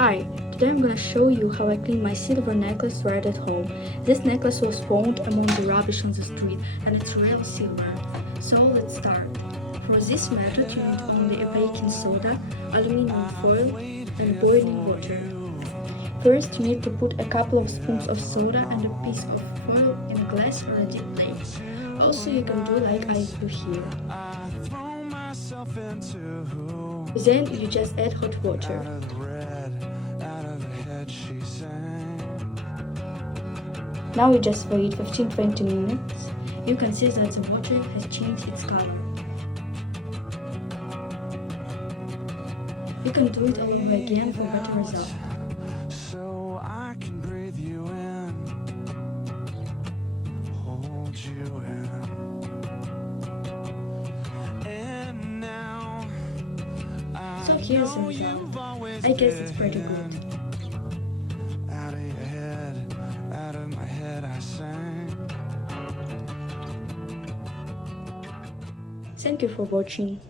Hi, today I'm gonna show you how I clean my silver necklace right at home. This necklace was found among the rubbish on the street and it's real silver. So let's start. For this method you need only a baking soda, aluminum foil and boiling water. First you need to put a couple of spoons of soda and a piece of foil in a glass or a deep plate. Also you can do like I do here. Then you just add hot water. Now we just wait 15-20 minutes. You can see that the water has changed its color. You can do it all over again for better result. So I can breathe you in, hold you in. And now So here's the result. I guess it's pretty good. Out of your head, out of my head I sang. Thank you for watching.